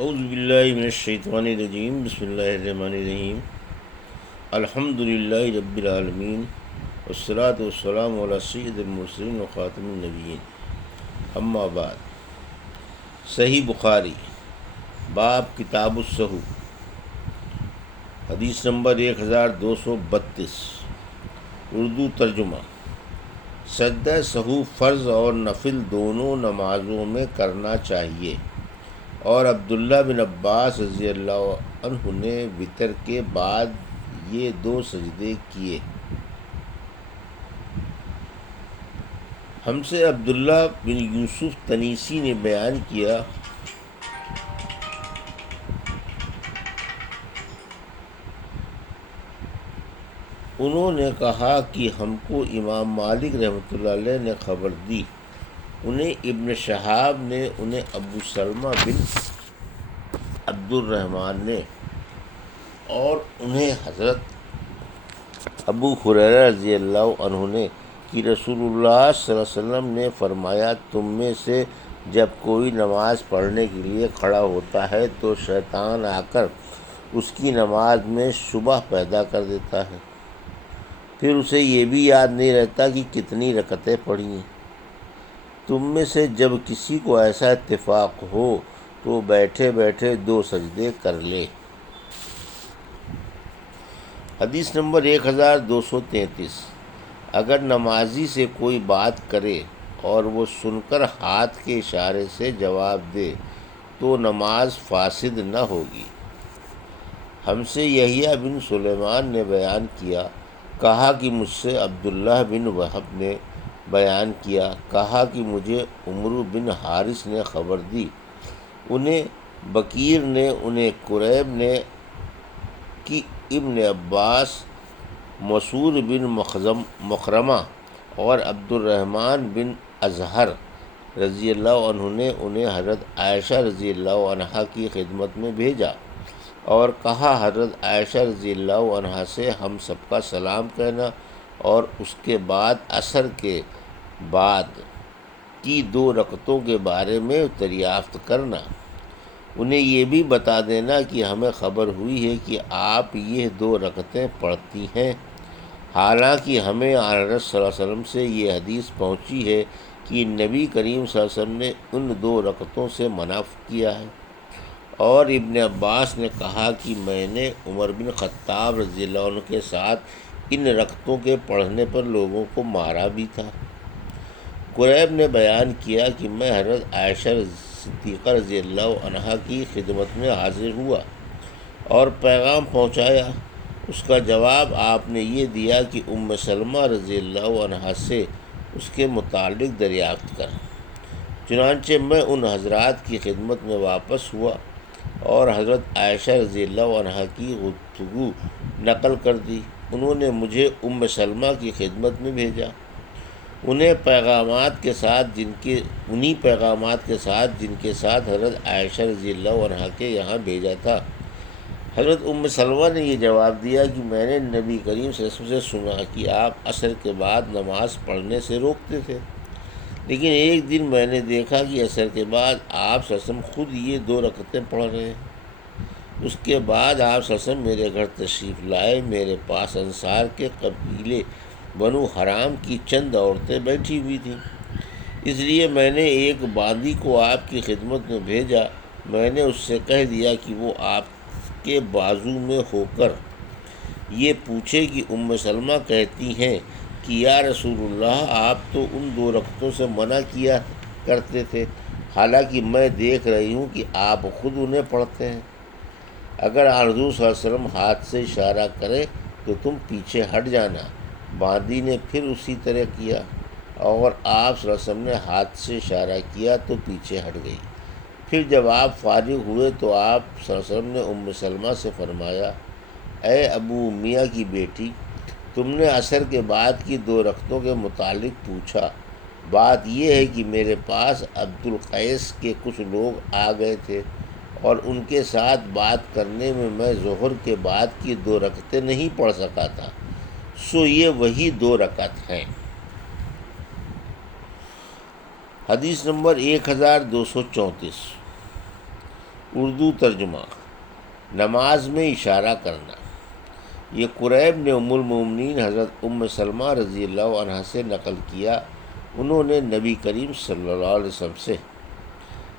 اعوذ باللہ من الشیطان الرجیم، بسم اللہ الرحمن الرحیم۔ الحمد للہ رب العالمین، والصلاة والسلام علی سید المرسلین وخاتم النبیین، اما بعد۔ صحیح بخاری، باب کتاب السحو، حدیث نمبر 1232، اردو ترجمہ۔ سجدہ سہو فرض اور نفل دونوں نمازوں میں کرنا چاہیے، اور عبداللہ بن عباس رضی اللہ عنہ نے وتر کے بعد یہ 2 سجدے کیے۔ ہم سے عبداللہ بن یوسف تنیسی نے بیان کیا انہوں نے کہا کہ ہم کو امام مالک رحمۃ اللہ علیہ نے خبر دی، انہیں ابن شہاب نے، انہیں ابو سلمہ بن عبد الرحمن نے، اور انہیں حضرت ابو ہریرہ رضی اللہ عنہ نے، کہ رسول اللہ صلی اللہ علیہ وسلم نے فرمایا، تم میں سے جب کوئی نماز پڑھنے کے لیے کھڑا ہوتا ہے تو شیطان آ کر اس کی نماز میں شبہ پیدا کر دیتا ہے، پھر اسے یہ بھی یاد نہیں رہتا کہ کتنی رکعتیں پڑھی ہیں۔ تم میں سے جب کسی کو ایسا اتفاق ہو تو بیٹھے بیٹھے 2 سجدے کر لے۔ حدیث نمبر 1233۔ اگر نمازی سے کوئی بات کرے اور وہ سن کر ہاتھ کے اشارے سے جواب دے تو نماز فاسد نہ ہوگی۔ ہم سے یحییٰ بن سلیمان نے بیان کیا، کہا کہ مجھ سے عبداللہ بن وہب نے بیان کیا، کہا کہ مجھے عمرو بن حارث نے خبر دی، انہیں بکیر نے، انہیں قریب نے، کہ ابن عباس، مسعود بن مخرمہ اور عبد الرحمن بن ازہر رضی اللہ عنہ نے انہیں حضرت عائشہ رضی اللہ عنہا کی خدمت میں بھیجا اور کہا، حضرت عائشہ رضی اللہ عنہا سے ہم سب کا سلام کہنا اور اس کے بعد عصر کے بعد کی 2 رکعتوں کے بارے میں دریافت کرنا۔ انہیں یہ بھی بتا دینا کہ ہمیں خبر ہوئی ہے کہ آپ یہ 2 رکعتیں پڑھتی ہیں، حالانکہ ہمیں حضرت صلی اللہ علیہ وسلم سے یہ حدیث پہنچی ہے کہ نبی کریم صلی اللہ علیہ وسلم نے ان 2 رکعتوں سے منع کیا ہے۔ اور ابن عباس نے کہا کہ میں نے عمر بن خطاب رضی اللہ عنہ کے ساتھ ان رکعتوں کے پڑھنے پر لوگوں کو مارا بھی تھا۔ قریب نے بیان کیا کہ میں حضرت عائشہ صدیقہ رضی اللہ عنہا کی خدمت میں حاضر ہوا اور پیغام پہنچایا۔ اس کا جواب آپ نے یہ دیا کہ ام سلمہ رضی اللہ عنہا سے اس کے متعلق دریافت کر۔ چنانچہ میں ان حضرات کی خدمت میں واپس ہوا اور حضرت عائشہ رضی اللہ عنہا کی گفتگو نقل کر دی۔ انہوں نے مجھے ام سلمہ کی خدمت میں بھیجا، انہی پیغامات کے ساتھ جن کے ساتھ حضرت عائشہ رضی اللہ عنہا کے یہاں بھیجا تھا۔ حضرت ام سلمہ نے یہ جواب دیا کہ میں نے نبی کریم صلی اللہ علیہ وسلم سے سنا کہ آپ عصر کے بعد نماز پڑھنے سے روکتے تھے، لیکن ایک دن میں نے دیکھا کہ عصر کے بعد آپ صلی اللہ علیہ وسلم خود یہ 2 رکعتیں پڑھ رہے ہیں۔ اس کے بعد آپ صلی اللہ علیہ وسلم میرے گھر تشریف لائے، میرے پاس انصار کے قبیلے بنو حرام کی چند عورتیں بیٹھی ہوئی تھیں، اس لیے میں نے ایک باندی کو آپ کی خدمت میں بھیجا۔ میں نے اس سے کہہ دیا کہ وہ آپ کے بازو میں ہو کر یہ پوچھے کہ ام سلمہ کہتی ہیں کہ یا رسول اللہ، آپ تو ان 2 رکعتوں سے منع کیا کرتے تھے، حالانکہ میں دیکھ رہی ہوں کہ آپ خود انہیں پڑھتے ہیں۔ اگر حضور صلی اللہ علیہ وسلم ہاتھ سے اشارہ کرے تو تم پیچھے ہٹ جانا۔ باندی نے پھر اسی طرح کیا اور آپ صلی اللہ علیہ وسلم نے ہاتھ سے اشارہ کیا تو پیچھے ہٹ گئی۔ پھر جب آپ فارغ ہوئے تو آپ صلی اللہ علیہ وسلم نے ام سلمہ سے فرمایا، اے ابو میاں کی بیٹی، تم نے عصر کے بعد کی 2 رکعتوں کے متعلق پوچھا۔ بات یہ ہے کہ میرے پاس عبد القیس کے کچھ لوگ آ گئے تھے اور ان کے ساتھ بات کرنے میں میں ظہر کے بعد کی 2 رکعتیں نہیں پڑھ سکا تھا، سو یہ وہی 2 رکعت ہیں۔ حدیث نمبر 1234۔ اردو ترجمہ: نماز میں اشارہ کرنا۔ یہ قریب نے ام المومنین حضرت ام سلمہ رضی اللہ عنہ سے نقل کیا۔ انہوں نے نبی کریم صلی اللہ علیہ وسلم سے،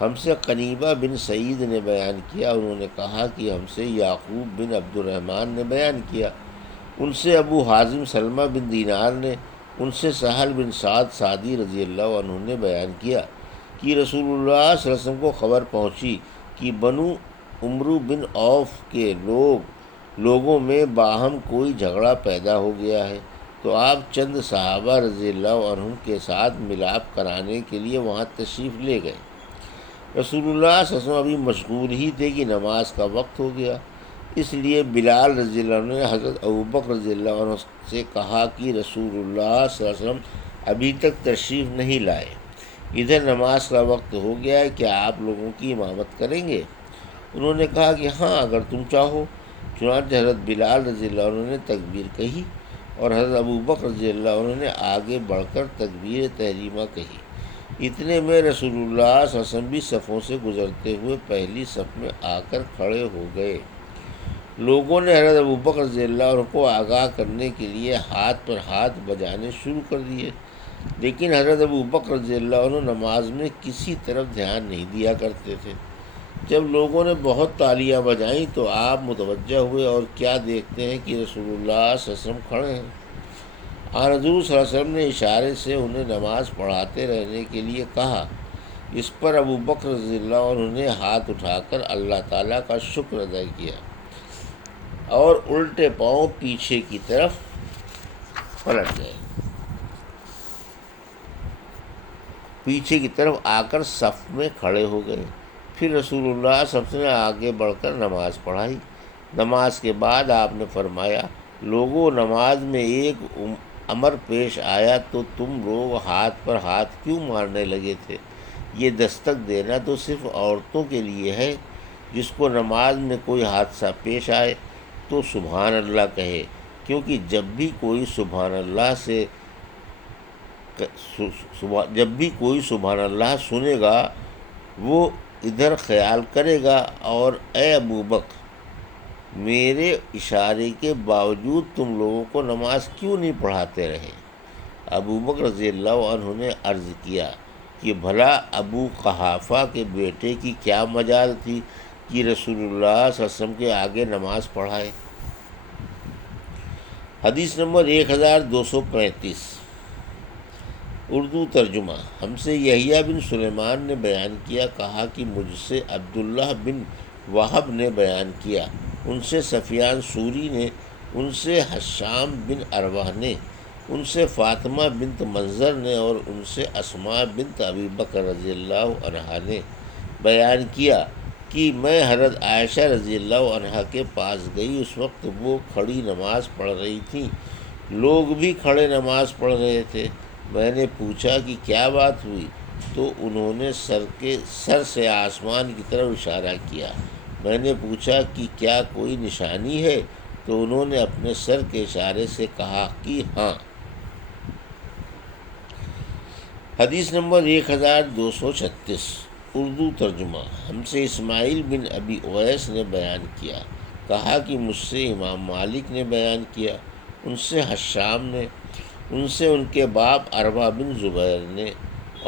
ہم سے قنیبہ بن سعید نے بیان کیا، انہوں نے کہا کہ ہم سے یعقوب بن عبد الرحمن نے بیان کیا، ان سے ابو حازم سلمہ بن دینار نے، ان سے سہل بن سعد سعدی رضی اللہ عنہ نے بیان کیا کہ رسول اللہ صلی اللہ علیہ وسلم کو خبر پہنچی کہ بنو عمرو بن عوف کے لوگوں میں باہم کوئی جھگڑا پیدا ہو گیا ہے، تو آپ چند صحابہ رضی اللہ عنہم کے ساتھ ملاپ کرانے کے لیے وہاں تشریف لے گئے۔ رسول اللہ صلی اللہ علیہ وسلم ابھی مشغول ہی تھے کہ نماز کا وقت ہو گیا، اس لیے بلال رضی اللہ عنہ نے حضرت ابوبکر رضی اللہ عنہ سے کہا کہ رسول اللہ صلی اللہ علیہ وسلم ابھی تک تشریف نہیں لائے، ادھر نماز کا وقت ہو گیا ہے، کیا آپ لوگوں کی امامت کریں گے؟ انہوں نے کہا کہ ہاں، اگر تم چاہو۔ چنانچہ حضرت بلال رضی اللہ عنہ نے تکبیر کہی اور حضرت ابوبکر رضی اللہ عنہ نے آگے بڑھ کر تکبیر تحریمہ کہی۔ اتنے میں رسول اللہ صلی اللہ علیہ وسلم بھی صفوں سے گزرتے ہوئے پہلی صف میں آ کر کھڑے ہو گئے۔ لوگوں نے حضرت ابوبکر رضی اللہ عنہ کو آگاہ کرنے کے لیے ہاتھ پر ہاتھ بجانے شروع کر دیے، لیکن حضرت ابوبکر رضی اللہ عنہ نماز میں کسی طرف دھیان نہیں دیا کرتے تھے۔ جب لوگوں نے بہت تالیاں بجائیں تو آپ متوجہ ہوئے اور کیا دیکھتے ہیں کہ رسول اللہ صلی اللہ علیہ وسلم کھڑے ہیں۔ آن حضور صلی اللہ علیہ وسلم نے اشارے سے انہیں نماز پڑھاتے رہنے کے لیے کہا۔ اس پر ابوبکر رضی اللہ عنہ نے ہاتھ اٹھا کر اللہ تعالیٰ کا شکر ادا کیا اور الٹے پاؤں پیچھے کی طرف پلٹ گئے، پیچھے کی طرف آ کر صف میں کھڑے ہو گئے۔ پھر رسول اللہ صلی اللہ علیہ وسلم نے آگے بڑھ کر نماز پڑھائی۔ نماز کے بعد آپ نے فرمایا، لوگوں، نماز میں ایک امر پیش آیا تو تم لوگ ہاتھ پر ہاتھ کیوں مارنے لگے تھے؟ یہ دستک دینا تو صرف عورتوں کے لیے ہے۔ جس کو نماز میں کوئی حادثہ پیش آئے تو سبحان اللہ کہے، کیونکہ جب بھی کوئی سبحان اللہ سنے گا وہ ادھر خیال کرے گا، اور اے ابوبکر، میرے اشارے کے باوجود تم لوگوں کو نماز کیوں نہیں پڑھاتے رہے؟ ابوبکر رضی اللہ عنہ نے عرض کیا کہ بھلا ابو قحافہ کے بیٹے کی کیا مجال تھی کہ رسول اللہ صلی اللہ علیہ وسلم کے آگے نماز پڑھائے۔ حدیث نمبر 1235۔ اردو ترجمہ: ہم سے یحییٰ بن سلیمان نے بیان کیا، کہا کہ مجھ سے عبداللہ بن وہب نے بیان کیا، ان سے سفیان سوری نے، ان سے حشام بن عروہ نے، ان سے فاطمہ بنت منظر نے، اور ان سے اسماء بنت ابی بکر رضی اللہ عنہا نے بیان کیا کہ میں حضرت عائشہ رضی اللہ عنہا کے پاس گئی، اس وقت وہ کھڑی نماز پڑھ رہی تھیں، لوگ بھی کھڑے نماز پڑھ رہے تھے۔ میں نے پوچھا کہ کیا بات ہوئی، تو انہوں نے سر سے آسمان کی طرف اشارہ کیا۔ میں نے پوچھا کہ کیا کوئی نشانی ہے، تو انہوں نے اپنے سر کے اشارے سے کہا کہ ہاں۔ حدیث نمبر 1236۔ اردو ترجمہ: ہم سے اسماعیل بن ابی اویس نے بیان کیا، کہا کہ مجھ سے امام مالک نے بیان کیا، ان سے حشام نے، ان سے ان کے باپ عروہ بن زبیر نے،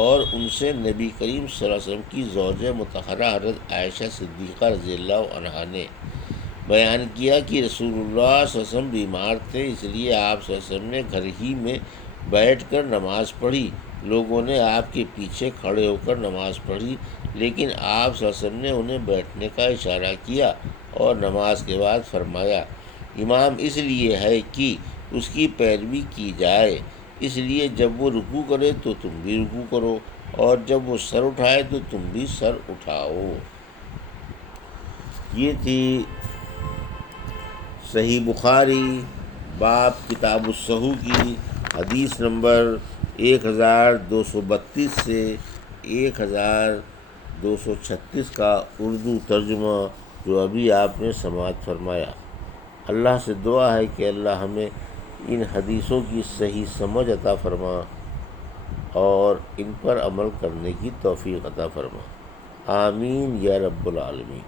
اور ان سے نبی کریم صلی اللہ علیہ وسلم کی زوجہ مطہرہ حضرت عائشہ صدیقہ رضی اللہ عنہا نے بیان کیا کہ رسول اللہ صلی اللہ علیہ وسلم بیمار تھے، اس لیے آپ صلی اللہ علیہ وسلم نے گھر ہی میں بیٹھ کر نماز پڑھی۔ لوگوں نے آپ کے پیچھے کھڑے ہو کر نماز پڑھی، لیکن آپ صلی اللہ علیہ وسلم نے انہیں بیٹھنے کا اشارہ کیا اور نماز کے بعد فرمایا، امام اس لیے ہے کہ اس کی پیروی کی جائے، اس لیے جب وہ رکوع کرے تو تم بھی رکوع کرو، اور جب وہ سر اٹھائے تو تم بھی سر اٹھاؤ۔ یہ تھی صحیح بخاری باب کتاب السحو کی حدیث نمبر 1232 سے 1236 کا اردو ترجمہ جو ابھی آپ نے سماعت فرمایا۔ اللہ سے دعا ہے کہ اللہ ہمیں ان حدیثوں کی صحیح سمجھ عطا فرما اور ان پر عمل کرنے کی توفیق عطا فرما۔ آمین یا رب العالمین۔